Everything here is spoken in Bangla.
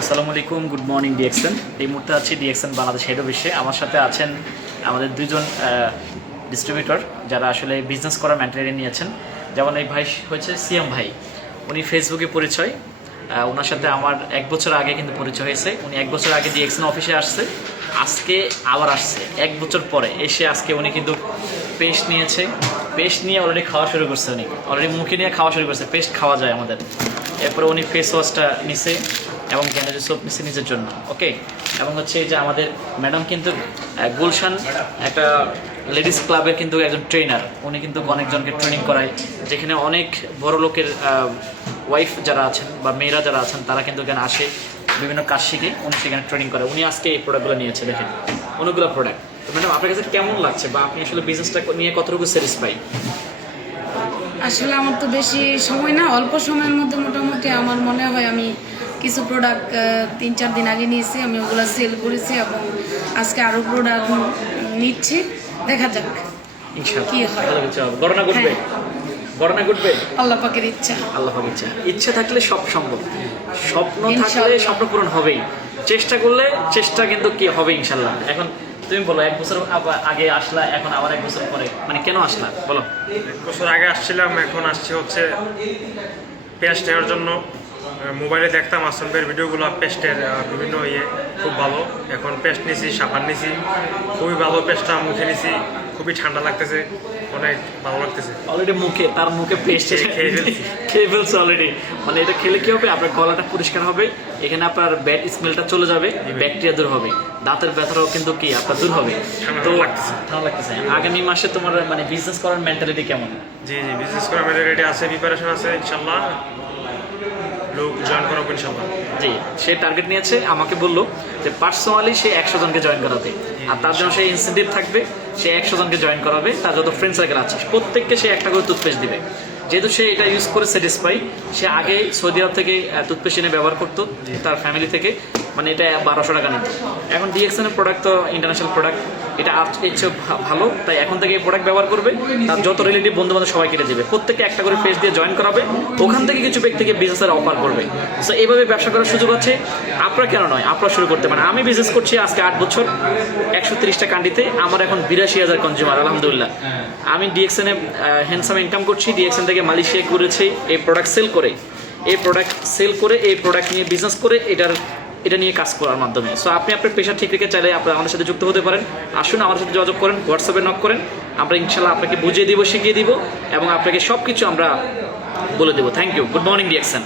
আসসালামু আলাইকুম, গুড মর্নিং ডিএক্সএন। এই মুহূর্তে আছি ডিএক্সএন বাংলাদেশ হেড অফিসে। আমার সাথে আছেন আমাদের দুইজন ডিস্ট্রিবিউটর যারা আসলে বিজনেস করার মেন্টালিটি নিয়েছেন। যেমন এই ভাই হচ্ছে সিএম ভাই, উনি ফেসবুকে পরিচয়। ওনার সাথে আমার 1 বছর আগে কিন্তু পরিচয় হয়েছে। উনি 1 বছর আগে ডিএক্সএন অফিসে আসছে, আজকে আবার আসছে 1 বছর পরে এসে। আজকে উনি কিন্তু পেস্ট নিয়েছে, পেস্ট নিয়ে অলরেডি খাওয়া শুরু করছে। উনি অলরেডি মুখে নিয়ে খাওয়া শুরু করছে, পেস্ট খাওয়া যায় আমাদের। এরপরে উনি ফেস ওয়াশটা নিছে এবং গ্যানেজের সোপ নিচ্ছে নিজের জন্য, ওকে। এবং হচ্ছে যে আমাদের ম্যাডাম কিন্তু গুলশান একটা লেডিস ক্লাবের কিন্তু একজন ট্রেনার। উনি কিন্তু অনেকজনকে ট্রেনিং করায়, যেখানে অনেক বড় লোকের ওয়াইফ যারা আছেন বা মেয়েরা যারা আছেন তারা কিন্তু এখানে আসে, বিভিন্ন কাজ শিখে উনি সেখানে ট্রেনিং করে। উনি আজকে এই প্রোডাক্টগুলো নিয়েছে, দেখেন অনেকগুলো প্রোডাক্ট। তো ম্যাডাম, আপনার কাছে কেমন লাগছে বা আপনি আসলে বিজনেসটা নিয়ে কতটুকু স্যাটিসফাই? আসলে আমার তো বেশি সময় না, অল্প সময়ের মধ্যে মোটামুটি আমার মনে হয় আমি কিছু প্রোডাক্ট 3-4 দিন আগে নিয়েছি, আমি ওগুলো সেল করেছি এবং আজকে আরও প্রোডাক্ট নিচ্ছি। দেখা যাক কি হয়। গণনা ঘটবে, গণনা ঘটবে। আল্লাহ পাকের ইচ্ছা। আল্লাহ পাকের ইচ্ছা, ইচ্ছা থাকলে সব সম্ভব। স্বপ্ন থাকলে স্বপ্ন পূরণ হবেই, চেষ্টা করলে চেষ্টা কিন্তু কি হবে ইনশাল্লাহ। এখন তুমি বলো, 1 বছর আগে আসলা, এখন আবার 1 বছর পরে, মানে কেন আসলা বলো? 1 বছর আগে আসছিলাম, এখন আসছি হচ্ছে পেস্ট নেওয়ার জন্য। মোবাইলে দেখতাম আসলাম ভাইয়ের ভিডিওগুলো, পেস্টের বিভিন্ন খুব ভালো। এখন পেস্ট নিছি, সাবান নিছি, খুবই ভালো। পেস্টটা মুখে নিছি, খুবই ঠান্ডা লাগতেছে, অনেক ভালো লাগতেছে। অলরেডি তার মুখে পেস্ট খেয়ে ফেলছে অলরেডি। মানে এটা খেলে কি হবে, আপনার গলাটা পরিষ্কার হবে, এখানে আপনার ব্যাড স্মেলটা চলে যাবে, ব্যাকটেরিয়া দূর হবে, দাঁতের ব্যথাটাও কিন্তু কি আপনার দূর হবে। তো ঠান্ডা লাগতেছে। আগামী মাসে তোমার মানে বিজনেস করার মেন্টালিটি কেমন? জি, বিজনেস করার মেন্টালিটি আছে, প্রিপারেশন আছে ইনশাল্লাহ। লোক জয়েন করাবো ইনশাল্লাহ। জি, সে টার্গেট নিয়েছে, আমাকে বললো যে পার্সোনালি সে 100 জনকে জয়েন করাবে, আর তার জন্য সে ইনসেন্টিভ থাকবে। সে 100 জনকে জয়েন করাবে, তার যত ফ্রেন্ড সার্কেল আছে প্রত্যেককে সে একটা করে টুথপেস্ট দিবে। যেহেতু সে এটা ইউজ করে স্যাটিসফাই, সে আগে সৌদি আরব থেকে টুথপেস্ট এনে ব্যবহার করতো তার ফ্যামিলি থেকে, মানে এটা 1200 টাকা নিত। এখন ডিএক্সএনের প্রোডাক্ট তো ইন্টারন্যাশনাল প্রোডাক্ট, এটা আর এর চেয়ে ভালো, তাই এখন থেকে এই প্রোডাক্ট ব্যবহার করবে। তার যত রিলেটিভ বন্ধু বান্ধব সবাই কেটে দেবে, প্রত্যেককে একটা করে পেজ দিয়ে জয়েন করাবে, ওখান থেকে কিছু ব্যক্তিকে বিজনেসের অফার করবে। সো এইভাবে ব্যবসা করার সুযোগ আছে, আপনারা কেন নয়, আপনারা শুরু করতে পারেন। আমি বিজনেস করছি আজকে 8 বছর 130টা কান্ট্রিতে, আমার এখন 82,000 কনজিউমার আলহামদুলিল্লাহ। আমি ডিএক্সএনে হ্যান্ডসাম ইনকাম করছি, ডিএক্সএন থেকে মালয়েশিয়া করেছি এই প্রোডাক্ট সেল করে, এই প্রোডাক্ট নিয়ে বিজনেস করে, এটা নিয়ে কাজ করার মাধ্যমে। সো আপনি আপনার পেশা ঠিক রেখে চাইলে আপনারা আমাদের সাথে যুক্ত হতে পারেন। আসুন, আমাদের সাথে যোগাযোগ করেন, হোয়াটসঅ্যাপে নক করেন, আমরা ইনশাল্লাহ আপনাকে বুঝিয়ে দিব, শিখিয়ে দিব এবং আপনাকে সব কিছু আমরা বলে দেবো। Thank you, good morning DXN.